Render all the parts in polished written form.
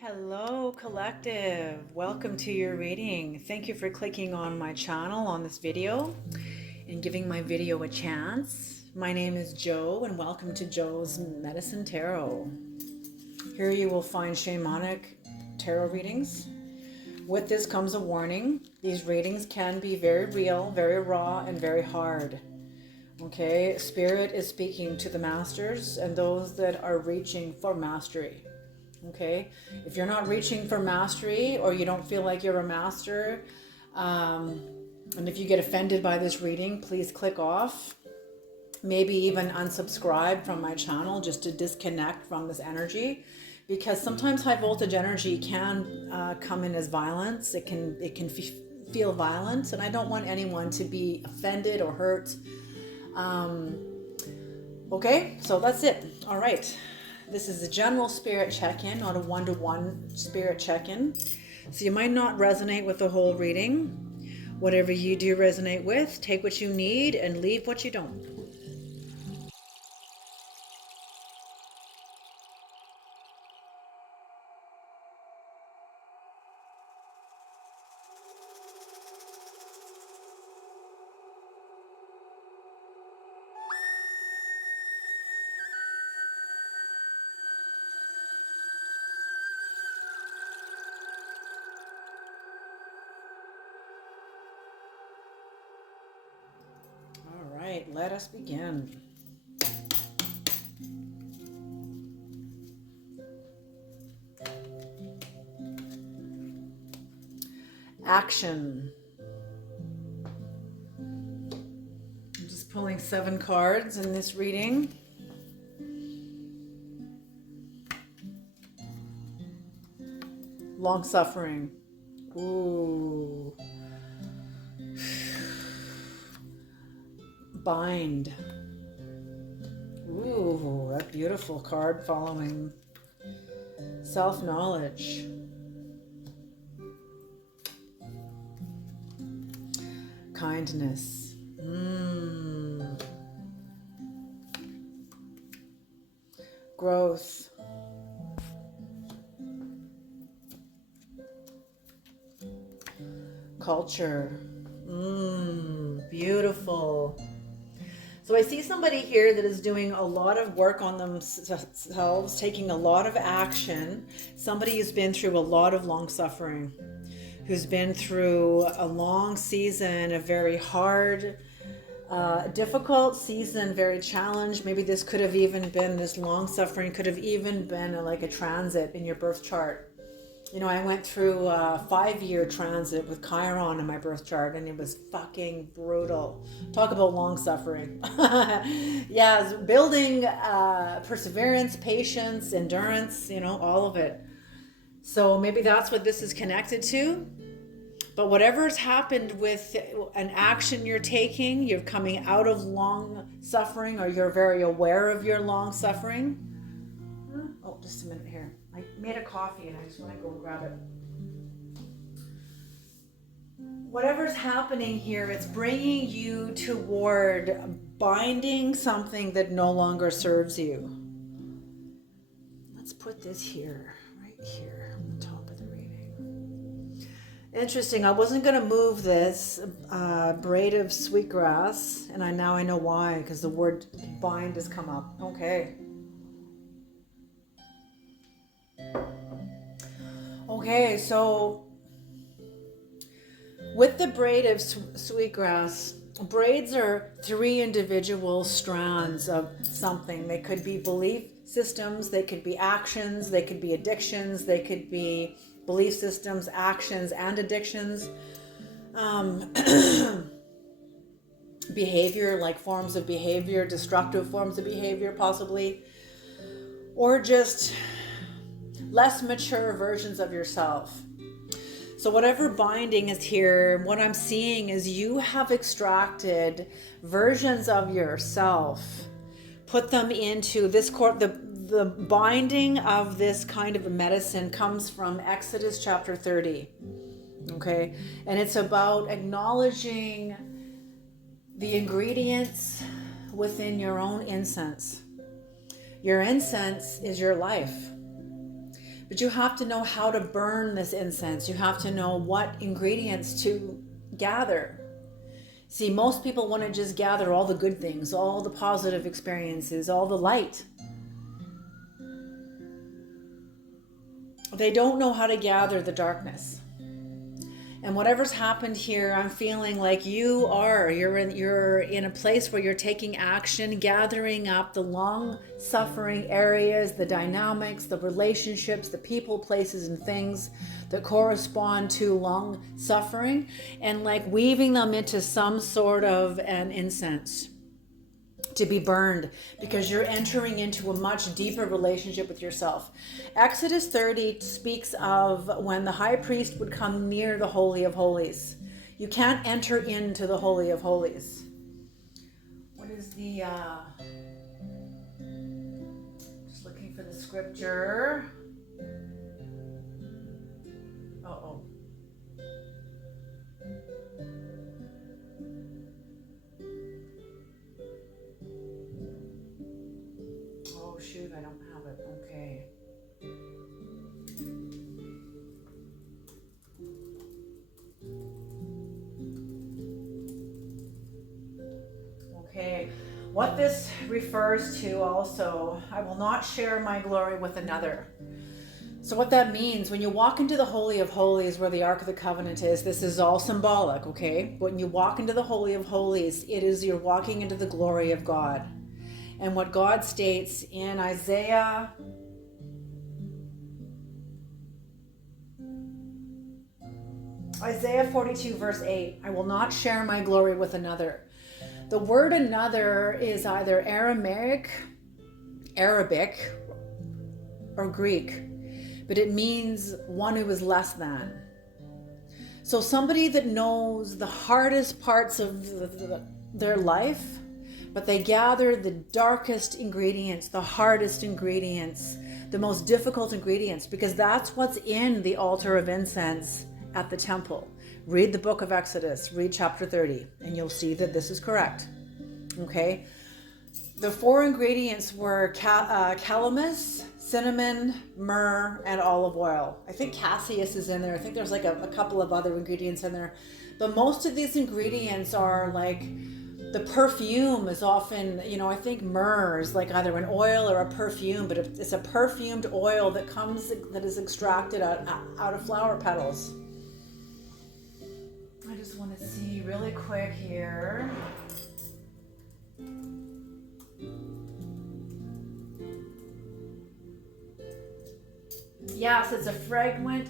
Hello, collective. Welcome to your reading. Thank you for clicking on my channel on this video and giving my video a chance. My name is Jo, and welcome to Jo's Medicine Tarot. Here you will find shamanic tarot readings. With this comes a warning. These readings can be very real, very raw, and very hard. Okay, Spirit is speaking to the masters and those that are reaching for mastery. Okay, if you're not reaching for mastery or you don't feel like you're a master, and if you get offended by this reading, please click off. Maybe even unsubscribe from my channel just to disconnect from this energy, because sometimes high voltage energy can come in as violence. It can feel violent, and I don't want anyone to be offended or hurt. Okay, so that's it. All right. This is a general spirit check-in, not a one-to-one spirit check-in. So you might not resonate with the whole reading. Whatever you do resonate with, take what you need and leave what you don't. All right, let us begin. Action. I'm just pulling 7 cards in this reading. Long suffering. Ooh. Bind. Ooh, that beautiful card following. Self-knowledge. Kindness. Growth. Culture. Beautiful. So I see somebody here that is doing a lot of work on themselves, taking a lot of action. Somebody who's been through a lot of long suffering, who's been through a long season, a very hard, difficult season, very challenged. Maybe this could have even been, this long suffering could have even been like a transit in your birth chart. You know, I went through a 5-year transit with Chiron in my birth chart, and it was fucking brutal. Talk about long suffering. Yeah, building perseverance, patience, endurance, you know, all of it. So maybe that's what this is connected to. But whatever's happened with an action you're taking, you're coming out of long suffering, or you're very aware of your long suffering. Oh, just a minute here. I made a coffee and I just want to go and grab it. Whatever's happening here, it's bringing you toward binding something that no longer serves you. Let's put this here, right here on the top of the reading. Interesting. I wasn't going to move this braid of sweetgrass, and now I know why, because the word bind has come up. Okay. Okay, so with the braid of sweetgrass, braids are 3 individual strands of something. They could be belief systems, they could be actions, they could be addictions, they could be belief systems, actions, and addictions. Behavior, like forms of behavior, destructive forms of behavior possibly, or just less mature versions of yourself. So whatever binding is here, what I'm seeing is you have extracted versions of yourself, put them into this the binding of this kind of a medicine comes from Exodus chapter 30. Okay? And it's about acknowledging the ingredients within your own incense. Your incense is your life. But you have to know how to burn this incense. You have to know what ingredients to gather. See, most people want to just gather all the good things, all the positive experiences, all the light. They don't know how to gather the darkness. And whatever's happened here, I'm feeling like you're in a place where you're taking action, gathering up the long-suffering areas, the dynamics, the relationships, the people, places, and things that correspond to long suffering, and like weaving them into some sort of an incense to be burned, because you're entering into a much deeper relationship with yourself. Exodus 30 speaks of when the high priest would come near the Holy of Holies. You can't enter into the Holy of Holies. What is the, just looking for the scripture. Uh-oh. Oh shoot, I don't have it. Okay. Okay. What this refers to also, I will not share my glory with another. So what that means, when you walk into the Holy of Holies where the Ark of the Covenant is, this is all symbolic, okay? When you walk into the Holy of Holies, it is you're walking into the glory of God. And what God states in Isaiah 42 verse 8, I will not share my glory with another. The word another is either Aramaic, Arabic, or Greek, but it means one who is less than. So somebody that knows the hardest parts of their life, but they gather the darkest ingredients, the hardest ingredients, the most difficult ingredients, because that's what's in the altar of incense at the temple. Read the book of Exodus, read chapter 30, and you'll see that this is correct. Okay? The 4 ingredients were calamus, cinnamon, myrrh, and olive oil. I think cassis is in there. I think there's like a couple of other ingredients in there. But most of these ingredients are like, the perfume is often, I think myrrh is like either an oil or a perfume, but it's a perfumed oil that is extracted out of flower petals. I just want to see really quick here. Yes, it's a fragrant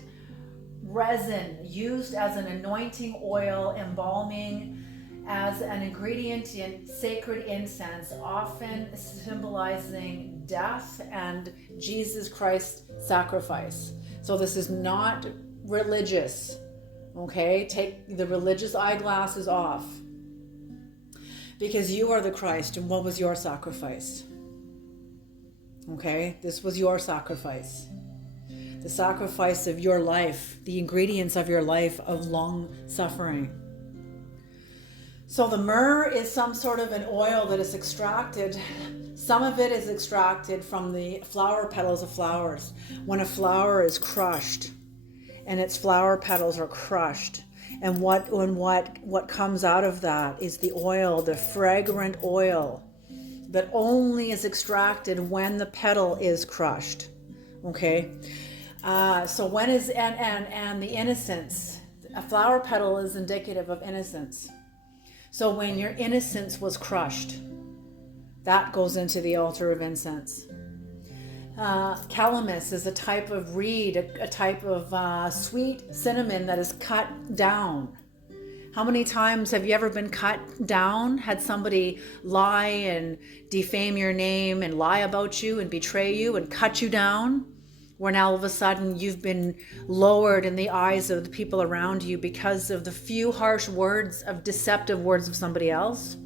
resin used as an anointing oil, embalming, as an ingredient in sacred incense, often symbolizing death and Jesus Christ's sacrifice. So this is not religious, okay? Take the religious eyeglasses off, because you are the Christ, and what was your sacrifice? Okay, this was your sacrifice. The sacrifice of your life, the ingredients of your life of long suffering. So the myrrh is some sort of an oil that is extracted. Some of it is extracted from the flower petals of flowers. When a flower is crushed and its flower petals are crushed, and what comes out of that is the oil, the fragrant oil that only is extracted when the petal is crushed. Okay? So when is, and the innocence, a flower petal is indicative of innocence. So when your innocence was crushed, that goes into the altar of incense. Calamus is a type of reed, a type of sweet cinnamon that is cut down. How many times have you ever been cut down? Had somebody lie and defame your name and lie about you and betray you and cut you down? Where now all of a sudden you've been lowered in the eyes of the people around you because of the few harsh words, of deceptive words of somebody else.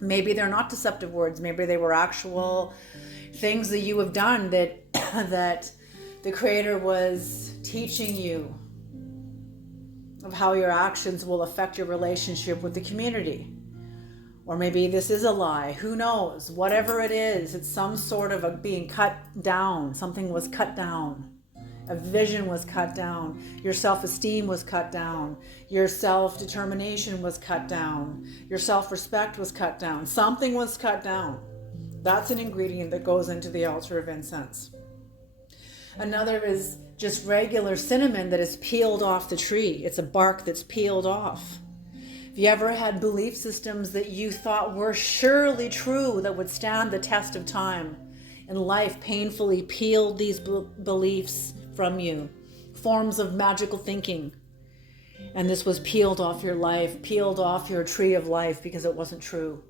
Maybe they're not deceptive words. Maybe they were actual things that you have done that that the Creator was teaching you of how your actions will affect your relationship with the community. Or maybe this is a lie. Who knows? Whatever it is, it's some sort of being cut down. Something was cut down A vision was cut down. Your self-esteem was cut down. Your self-determination was cut down. Your self-respect was cut down. Something was cut down. That's an ingredient that goes into the altar of incense. Another is just regular cinnamon that is peeled off the tree. It's a bark that's peeled off. Have you ever had belief systems that you thought were surely true, that would stand the test of time, and life painfully peeled these beliefs from you? Forms of magical thinking. And this was peeled off your life, peeled off your tree of life because it wasn't true.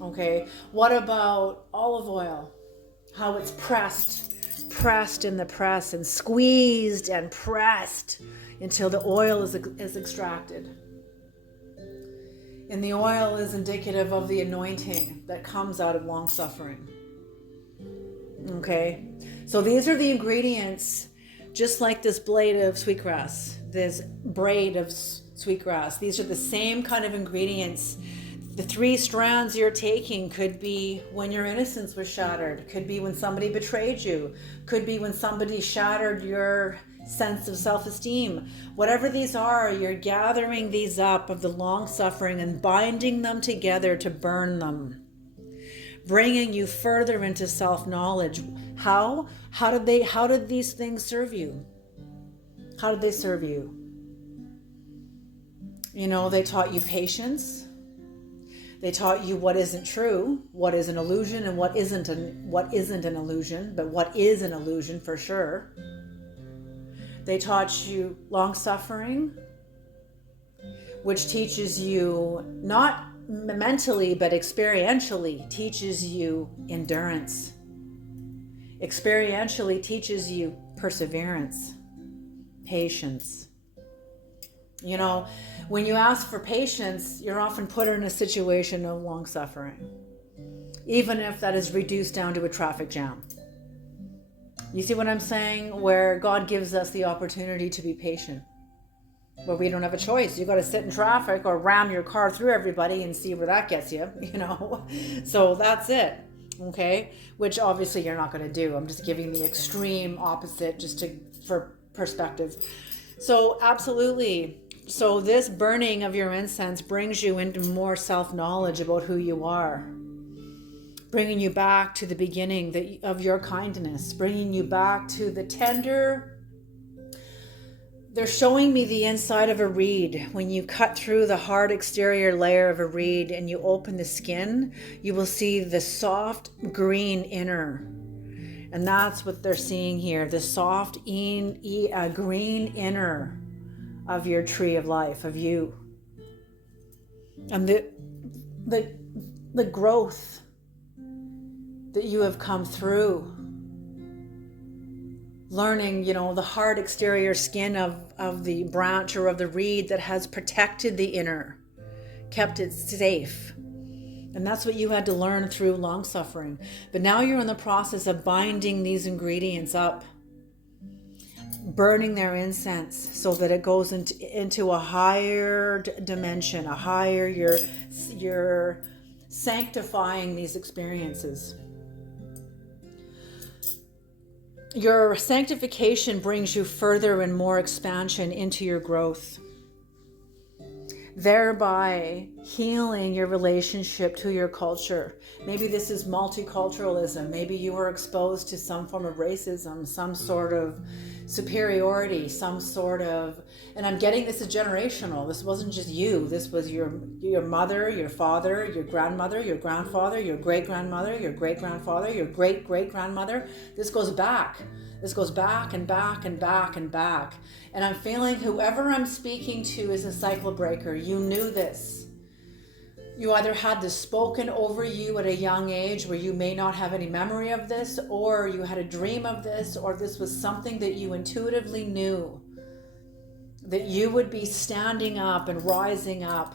Okay, what about olive oil? How it's pressed in the press and squeezed and pressed until the oil is extracted. And the oil is indicative of the anointing that comes out of long suffering. Okay, so these are the ingredients, just like this blade of sweetgrass, this braid of sweetgrass. These are the same kind of ingredients. The 3 strands you're taking could be when your innocence was shattered, could be when somebody betrayed you, could be when somebody shattered your sense of self-esteem. Whatever these are, you're gathering these up of the long suffering and binding them together to burn them, bringing you further into self-knowledge. How did these things serve you? How did they serve you? You know, they taught you patience. They taught you what isn't true, what is an illusion, and what isn't an illusion, but what is an illusion for sure. They taught you long suffering, which teaches you not mentally but experientially teaches you endurance. Experientially teaches you perseverance, patience. You know, when you ask for patience, you're often put in a situation of long suffering, even if that is reduced down to a traffic jam. You see what I'm saying? Where God gives us the opportunity to be patient, where we don't have a choice. You got to sit in traffic or ram your car through everybody and see where that gets you, you know? So that's it, okay? Which obviously you're not going to do. I'm just giving the extreme opposite for perspective. So absolutely. So this burning of your incense brings you into more self-knowledge about who you are, bringing you back to the beginning of your kindness, bringing you back to the tender. They're showing me the inside of a reed. When you cut through the hard exterior layer of a reed and you open the skin, you will see the soft green inner. And that's what they're seeing here, the soft green inner of your tree of life, of you. And the growth that you have come through, learning, you know, the hard exterior skin of the branch or of the reed that has protected the inner, kept it safe. And that's what you had to learn through long suffering. But now you're in the process of binding these ingredients up, burning their incense so that it goes into a higher dimension, a higher, you're sanctifying these experiences. Your sanctification brings you further and more expansion into your growth, thereby healing your relationship to your culture. Maybe this is multiculturalism. Maybe you were exposed to some form of racism, some sort of superiority, some sort of, and I'm getting this is generational. This wasn't just you. This was your mother, your father, your grandmother, your grandfather, your great-grandmother, your great-grandfather, your great-great-grandmother. This goes back. This goes back and back and back and back. And I'm feeling whoever I'm speaking to is a cycle breaker. You knew this. You either had this spoken over you at a young age where you may not have any memory of this, or you had a dream of this, or this was something that you intuitively knew, that you would be standing up and rising up,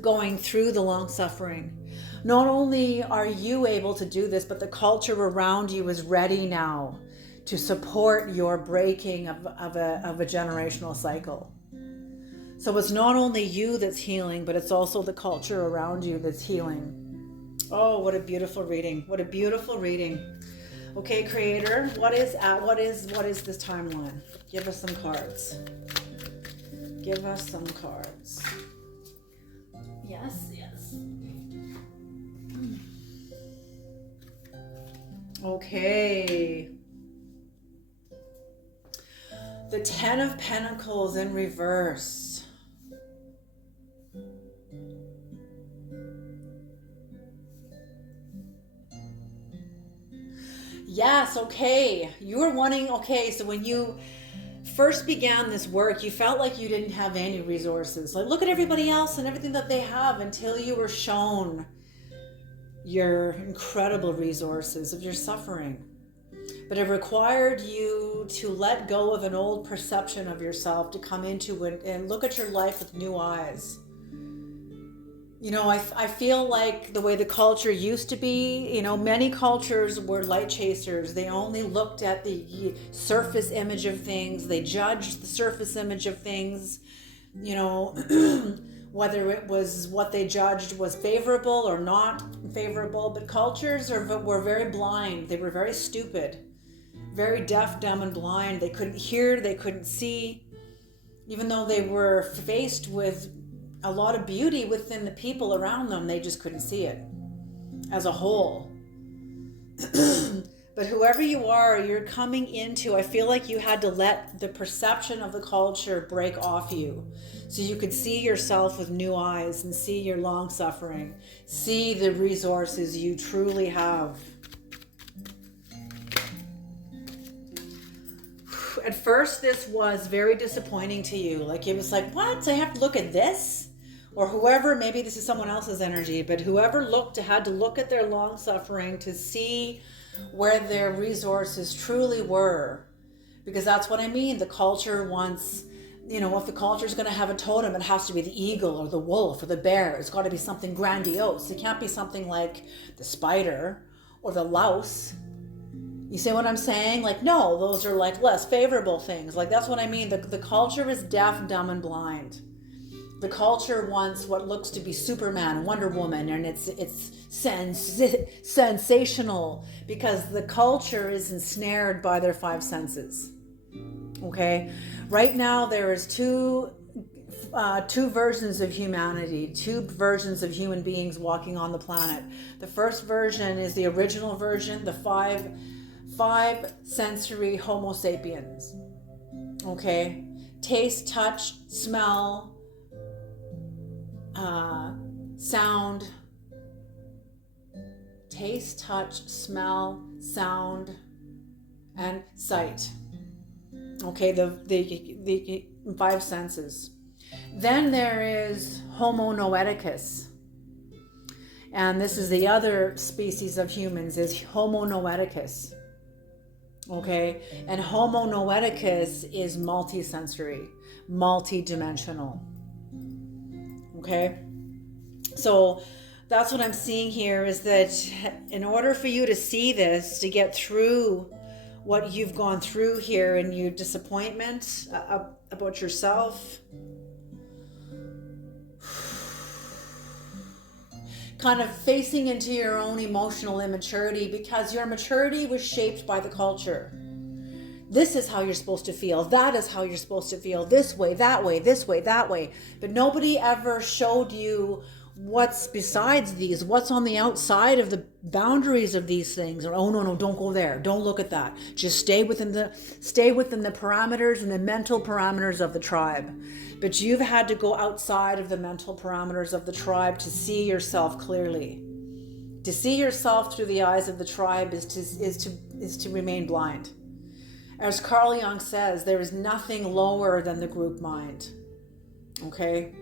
going through the long suffering. Not only are you able to do this, but the culture around you is ready now to support your breaking of a generational cycle. So it's not only you that's healing, but it's also the culture around you that's healing. Oh, what a beautiful reading. What a beautiful reading. Okay, Creator, what is this timeline? Give us some cards. Give us some cards. Yes, yes. Okay. The Ten of Pentacles in reverse. Yes, okay. You were wanting, okay, so when you first began this work, you felt like you didn't have any resources. Like, look at everybody else and everything that they have, until you were shown your incredible resources of your suffering. But it required you to let go of an old perception of yourself, to come into it and look at your life with new eyes. You know, I feel like the way the culture used to be, you know, many cultures were light chasers. They only looked at the surface image of things. They judged the surface image of things, you know, whether it was what they judged was favorable or not favorable. But cultures were very blind. They were very stupid, very deaf, dumb, and blind. They couldn't hear, they couldn't see, even though they were faced with a lot of beauty within the people around them. They just couldn't see it as a whole. But whoever you are, you're coming into, I feel like you had to let the perception of the culture break off you, so you could see yourself with new eyes and see your long suffering, see the resources you truly have. At first, this was very disappointing to you. Like, it was like, what? I have to look at this? Or whoever, maybe this is someone else's energy, but whoever had to look at their long suffering to see where their resources truly were. Because that's what I mean. The culture wants, you know, if the culture is going to have a totem, it has to be the eagle or the wolf or the bear. It's got to be something grandiose. It can't be something like the spider or the louse. You see what I'm saying? Like, no, those are like less favorable things. Like, that's what I mean. The culture is deaf, dumb, and blind. The culture wants what looks to be Superman, Wonder Woman, and it's sensational, because the culture is ensnared by their five senses. Okay? Right now there is two versions of humanity, two versions of human beings walking on the planet. The first version is the original version, the five sensory Homo sapiens. Okay? Taste, touch, smell, sound. Taste, touch, smell, sound, and sight. Okay, the five senses. Then there is Homo noeticus. And this is the other species of humans, is Homo noeticus. Okay, and Homo noeticus is multisensory, multidimensional. Okay, so that's what I'm seeing here, is that in order for you to see this, to get through what you've gone through here and your disappointment about yourself, kind of facing into your own emotional immaturity, because your maturity was shaped by the culture. This is how you're supposed to feel. That is how you're supposed to feel. This way, that way, this way, that way. But nobody ever showed you what's besides these, what's on the outside of the boundaries of these things. Or, oh no, don't go there. Don't look at that. Just stay within the parameters and the mental parameters of the tribe. But you've had to go outside of the mental parameters of the tribe to see yourself clearly. To see yourself through the eyes of the tribe is to remain blind. As Carl Jung says, there is nothing lower than the group mind. Okay?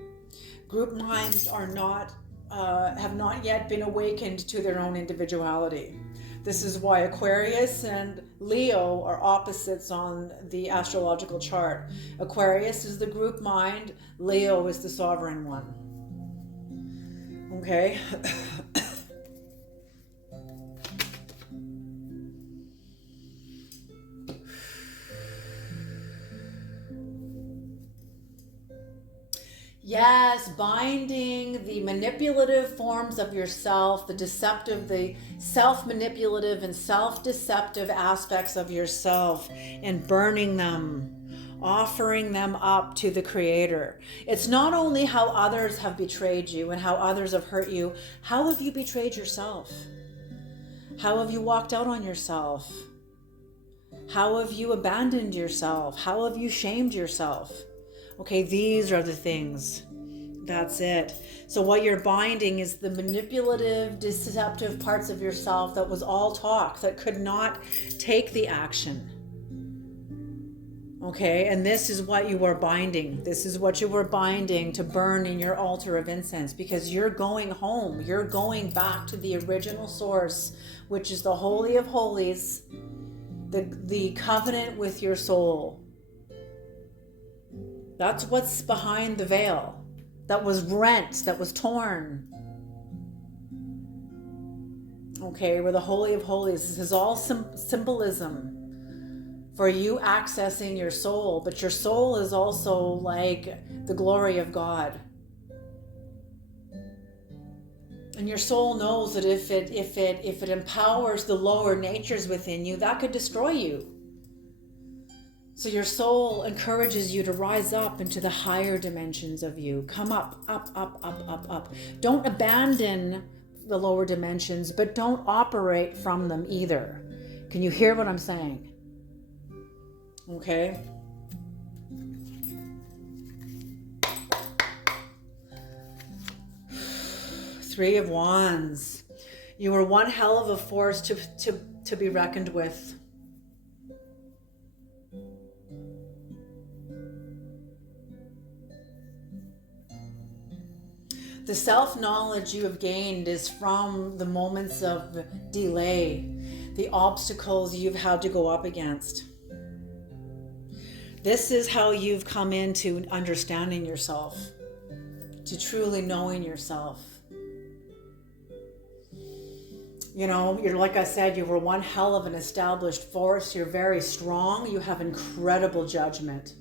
Group minds are not, have not yet been awakened to their own individuality. This is why Aquarius and Leo are opposites on the astrological chart. Aquarius is the group mind, Leo is the sovereign one. Okay? Yes, binding the manipulative forms of yourself, the deceptive, the self-manipulative and self-deceptive aspects of yourself, and burning them, offering them up to the Creator. It's not only how others have betrayed you and how others have hurt you. How have you betrayed yourself? How have you walked out on yourself? How have you abandoned yourself? How have you shamed yourself? Okay, these are the things. That's it. So what you're binding is the manipulative, deceptive parts of yourself that was all talk, that could not take the action. Okay, and this is what you are binding. This is what you were binding to burn in your altar of incense, because you're going home. You're going back to the original source, which is the Holy of Holies, the covenant with your soul. That's what's behind the veil that was rent, that was torn. Okay, we're the Holy of Holies. This is all symbolism for you accessing your soul, but your soul is also like the glory of God. And your soul knows that if it empowers the lower natures within you, that could destroy you. So your soul encourages you to rise up into the higher dimensions of you. Come up, up, up, up, up, up. Don't abandon the lower dimensions, but don't operate from them either. Can you hear what I'm saying? Okay. Three of Wands. You are one hell of a force to be reckoned with. The self-knowledge you have gained is from the moments of delay, the obstacles you've had to go up against. This is how you've come into understanding yourself, to truly knowing yourself. You know, you're, like I said, you were one hell of an established force. You're very strong. You have incredible judgment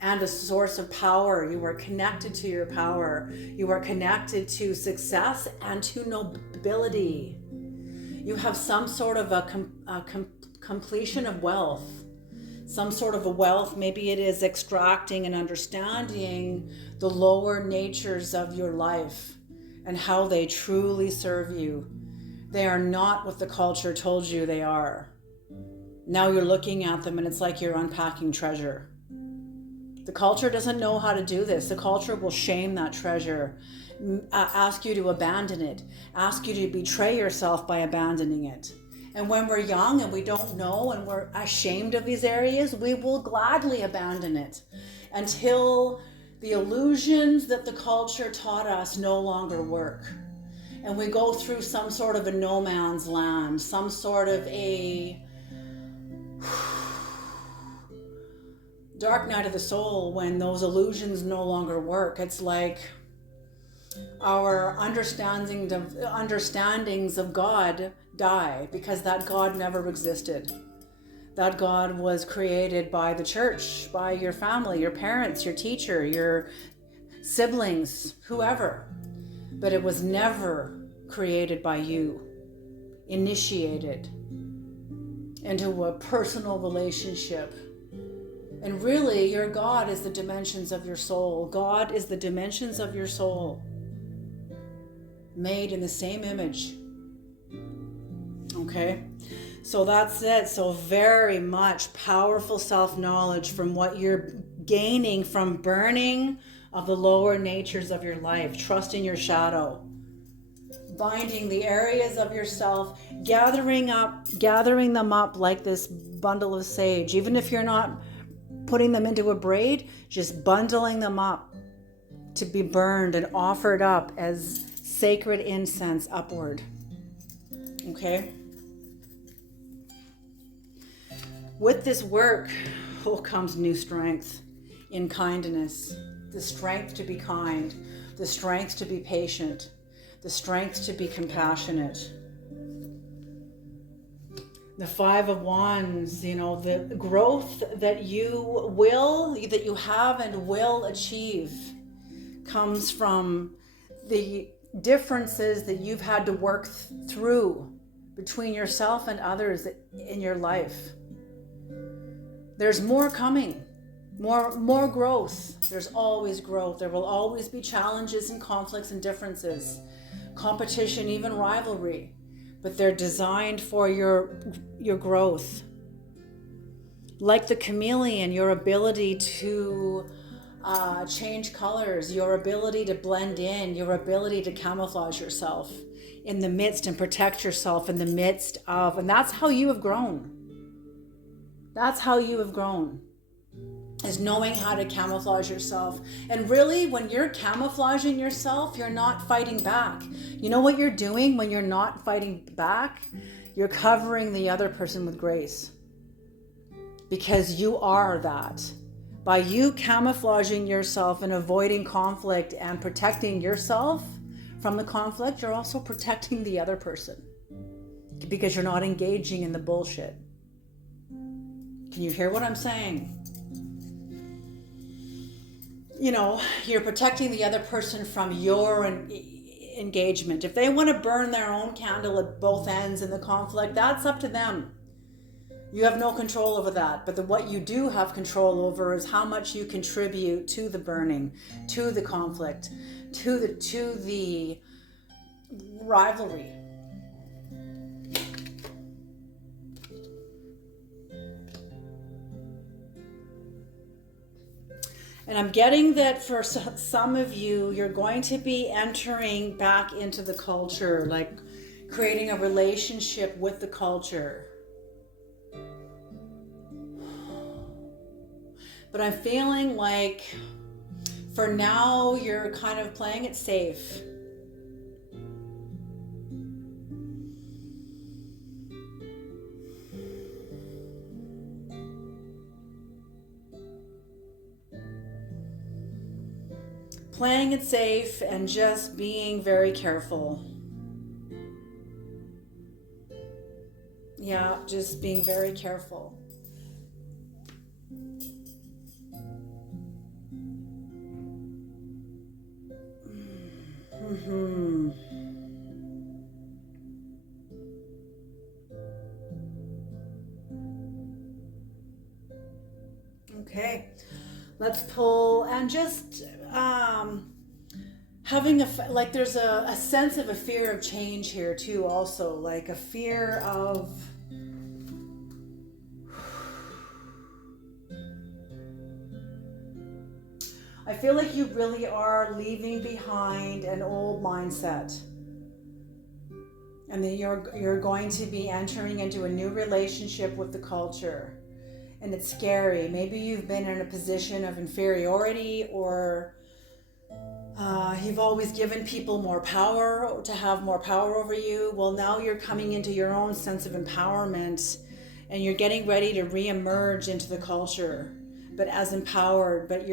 and a source of power. You are connected to your power. You are connected to success and to nobility. You have some sort of a completion of wealth. Some sort of a wealth. Maybe it is extracting and understanding the lower natures of your life and how they truly serve you. They are not what the culture told you they are. Now you're looking at them and it's like you're unpacking treasure. The culture doesn't know how to do this. The culture will shame that treasure, ask you to abandon it, ask you to betray yourself by abandoning it. And when we're young and we don't know and we're ashamed of these areas, we will gladly abandon it until the illusions that the culture taught us no longer work. And we go through some sort of a no man's land, some sort of a dark night of the soul when those illusions no longer work. It's like our understandings of God die because that God never existed. That God was created by the church, by your family, your parents, your teacher, your siblings, whoever. But it was never created by you, initiated into a personal relationship. And really, your God is the dimensions of your soul. God is the dimensions of your soul, made in the same image. Okay? So that's it. So very much powerful self-knowledge from what you're gaining from burning of the lower natures of your life, trusting your shadow, binding the areas of yourself, gathering them up like this bundle of sage. Even if you're not putting them into a braid, just bundling them up to be burned and offered up as sacred incense upward. Okay? With this work comes new strength in kindness. The strength to be kind, the strength to be patient, the strength to be compassionate. The Five of Wands, you know, the growth that you have and will achieve comes from the differences that you've had to work through between yourself and others in your life. There's more coming, more growth. There's always growth. There will always be challenges and conflicts and differences, competition, even rivalry, but they're designed for your growth. Like the chameleon, your ability to change colors, your ability to blend in, your ability to camouflage yourself in the midst and protect yourself in the midst of, and that's how you have grown. That's how you have grown, is knowing how to camouflage yourself. And really, when you're camouflaging yourself, you're not fighting back. You know what you're doing when you're not fighting back? You're covering the other person with grace. Because you are that. By you camouflaging yourself and avoiding conflict and protecting yourself from the conflict, you're also protecting the other person. Because you're not engaging in the bullshit. Can you hear what I'm saying? You know, you're protecting the other person from your engagement. If they want to burn their own candle at both ends in the conflict, that's up to them. You have no control over that. But what you do have control over is how much you contribute to the burning, to the conflict, to the rivalry. And I'm getting that for some of you, you're going to be entering back into the culture, like creating a relationship with the culture. But I'm feeling like for now, you're kind of playing it safe. Playing it safe and just being very careful. Yeah, just being very careful. Mm-hmm. Okay, let's pull and just having like there's a sense of a fear of change here too, also like a fear of I feel like you really are leaving behind an old mindset. And then you're going to be entering into a new relationship with the culture. And it's scary. Maybe you've been in a position of inferiority, or you've always given people more power, to have more power over you. Well, now you're coming into your own sense of empowerment, and you're getting ready to re-emerge into the culture, but as empowered. But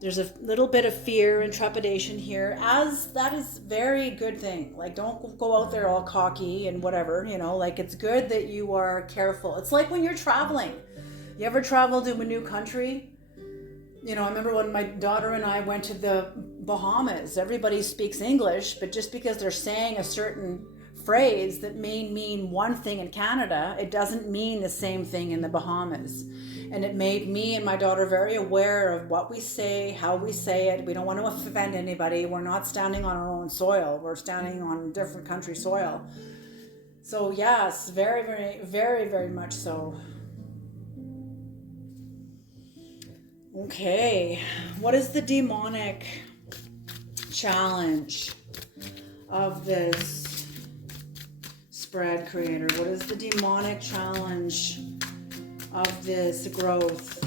there's a little bit of fear and trepidation here, as that is very good thing. Like, don't go out there all cocky and whatever, like it's good that you are careful. It's like when you're traveling. You ever travel to a new country? I remember when my daughter and I went to the Bahamas. Everybody speaks English, but just because they're saying a certain phrase that may mean one thing in Canada, it doesn't mean the same thing in the Bahamas. And it made me and my daughter very aware of what we say, how we say it. We don't want to offend anybody. We're not standing on our own soil. We're standing on different country soil. So yes, very, very, very, very much so. Okay, what is the demonic challenge of this spread, creator? What is the demonic challenge of this growth?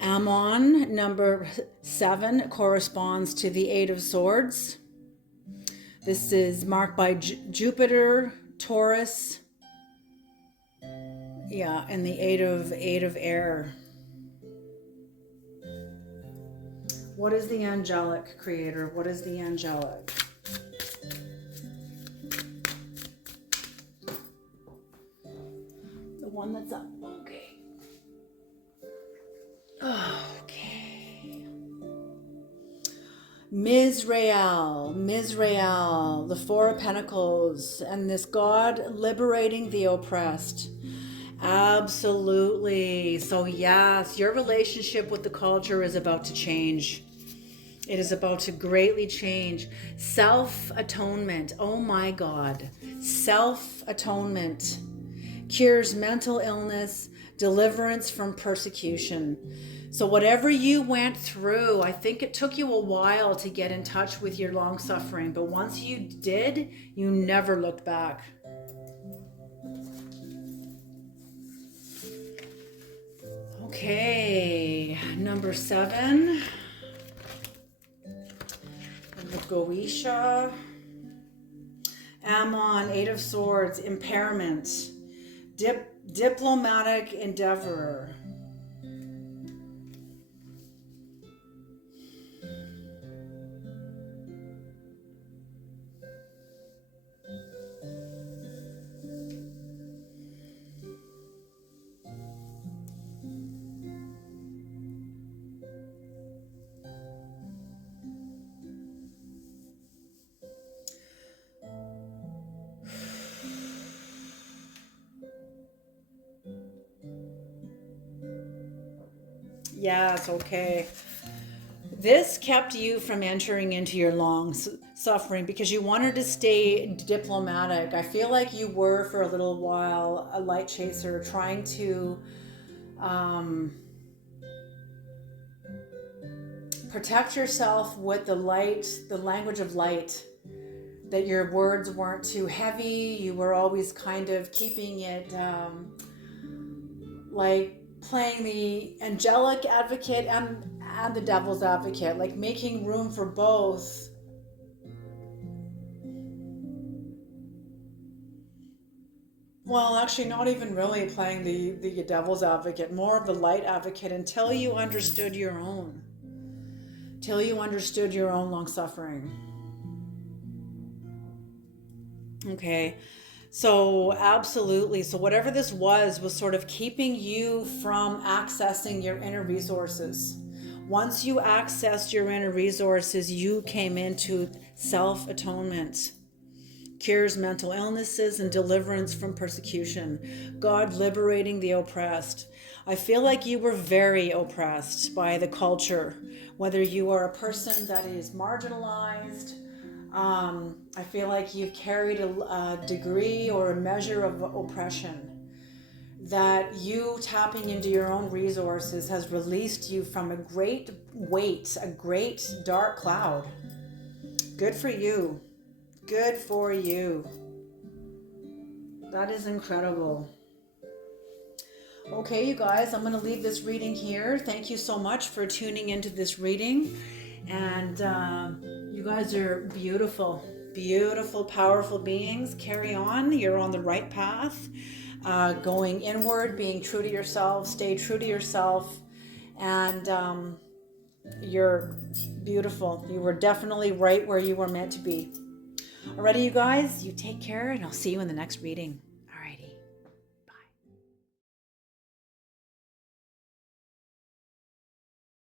Ammon, number 7, corresponds to the 8 of Swords. This is marked by Jupiter, Taurus, and the 8 of Air. What is the angelic, creator? What is the angelic? one that's up. Okay. Okay. Mizrael, the Four of Pentacles, and this God liberating the oppressed. Absolutely. So yes, your relationship with the culture is about to change. It is about to greatly change. Self-atonement. Oh my God. Self-atonement cures mental illness, deliverance from persecution. So whatever you went through, I think it took you a while to get in touch with your long suffering, but once you did, you never looked back. Okay, number 7. The Goetia. Ammon, 8 of Swords, impairment. Diplomatic endeavor. Yes, okay. This kept you from entering into your long suffering because you wanted to stay diplomatic. I feel like you were for a little while a light chaser trying to protect yourself with the light, the language of light, that your words weren't too heavy. You were always kind of keeping it like playing the angelic advocate and the devil's advocate, like making room for both. Well, actually, not even really playing the devil's advocate, more of the light advocate until you understood your own. Till you understood your own long suffering. Okay. So, absolutely. So, whatever this was sort of keeping you from accessing your inner resources. Once you accessed your inner resources, you came into self-atonement. Cures mental illnesses and deliverance from persecution. God liberating the oppressed. I feel like you were very oppressed by the culture, whether you are a person that is marginalized. I feel like you've carried a degree or a measure of oppression. That you tapping into your own resources has released you from a great weight, a great dark cloud. Good for you. Good for you. That is incredible. Okay, you guys, I'm going to leave this reading here. Thank you so much for tuning into this reading. And you guys are beautiful, beautiful, powerful beings. Carry on. You're on the right path. Going inward, being true to yourself. Stay true to yourself. And you're beautiful. You were definitely right where you were meant to be. Alrighty, you guys, you take care, and I'll see you in the next reading.